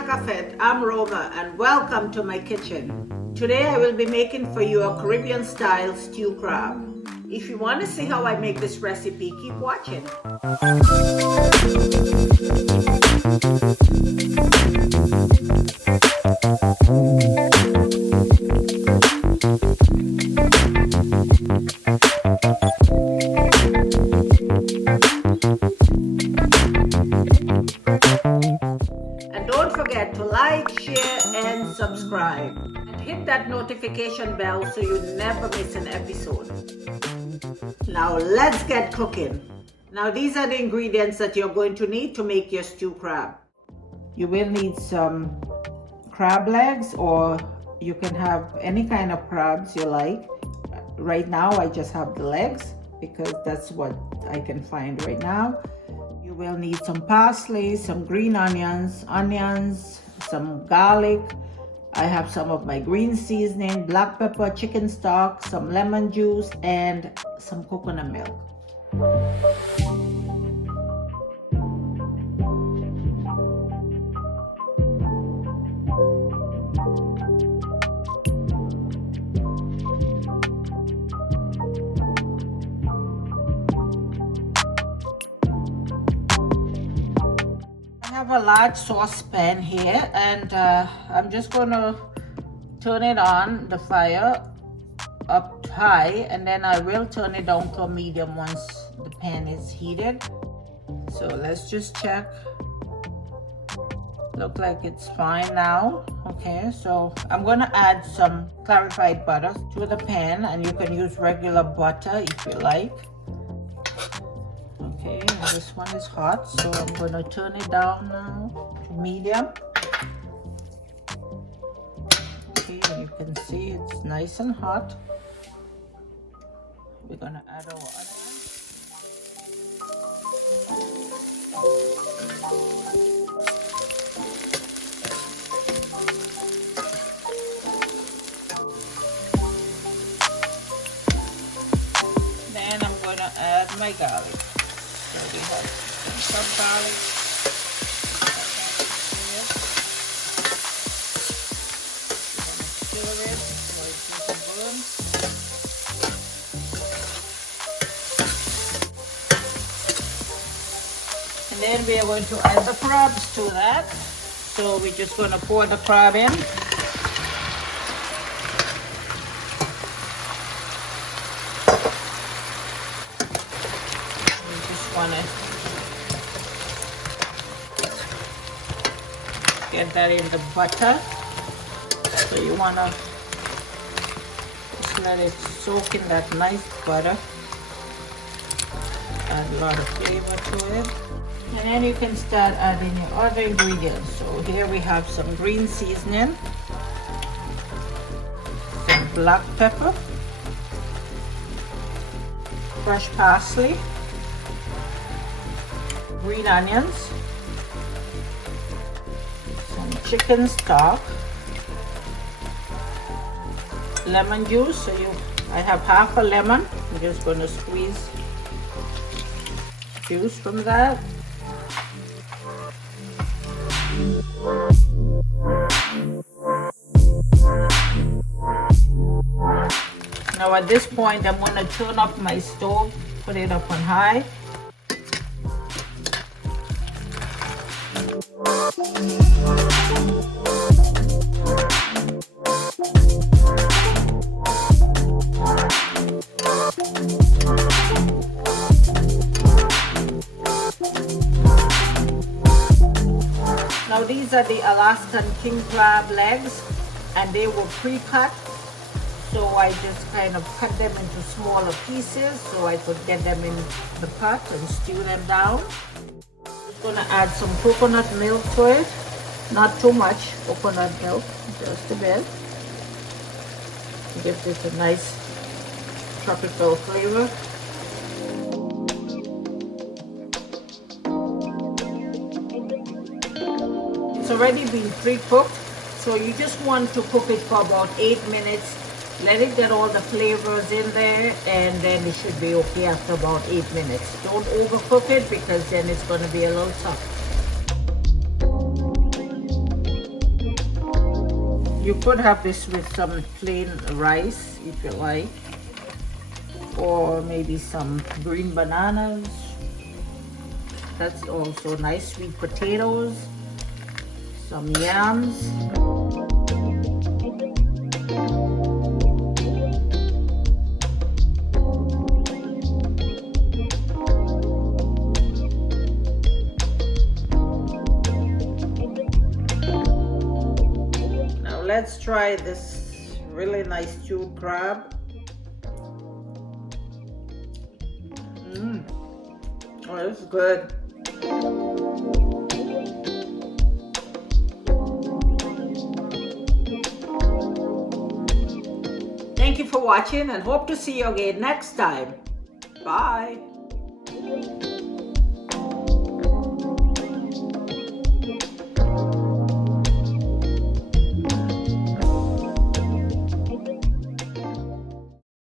SakaFet, I'm Roma and welcome to my kitchen. Today I will be making for you a Caribbean style stew crab. If you want to see how I make this recipe, keep watching. And don't forget to like, share and subscribe. And hit that notification bell so you never miss an episode. Now let's get cooking. Now these are the ingredients that you're going to need to make your stew crab. You will need some crab legs, or you can have any kind of crabs you like. Right now I just have the legs because that's what I can find right now. You will need some parsley, some green onions, some garlic. I have some of my green seasoning, black pepper, chicken stock, some lemon juice, and some coconut milk. I have a large saucepan here, and I'm just going to turn it on the fire up high, and then I will turn it down to a medium once the pan is heated. So let's just check. Look like it's fine now. Okay, so I'm going to add some clarified butter to the pan, and you can use regular butter if you like. Okay, and this one is hot, so I'm going to turn it down now to medium. Okay, and you can see it's nice and hot. We're going to add our onions. Then I'm going to add my garlic. So we have some garlic. Stir it so it doesn't burn. And then we are going to add the crabs to that. So we're just going to pour the crab in. Get that in the butter. So you want to just let it soak in that nice butter. Add a lot of flavor to it. And then you can start adding your other ingredients. So here we have some green seasoning, some black pepper, fresh parsley, green onions, some chicken stock, lemon juice. So I have half a lemon. I'm just going to squeeze juice from that. Now at this point I'm going to turn up my stove, put it up on high. Now these are the Alaskan king crab legs, and they were pre-cut. So I just kind of cut them into smaller pieces so I could get them in the pot and stew them down. Just gonna add some coconut milk to it. Not too much coconut milk, just a bit. Give this a nice tropical flavor. It's already been pre-cooked, so you just want to cook it for about 8 minutes. Let it get all the flavors in there, and then it should be okay after about 8 minutes. Don't overcook it because then it's going to be a little tough. you could have this with some plain rice if you like, or maybe some green bananas. That's also nice. Sweet potatoes, some yams. Now let's try this really nice stewed crab. Oh, this is good. Thank you for watching and hope to see you again next time. Bye.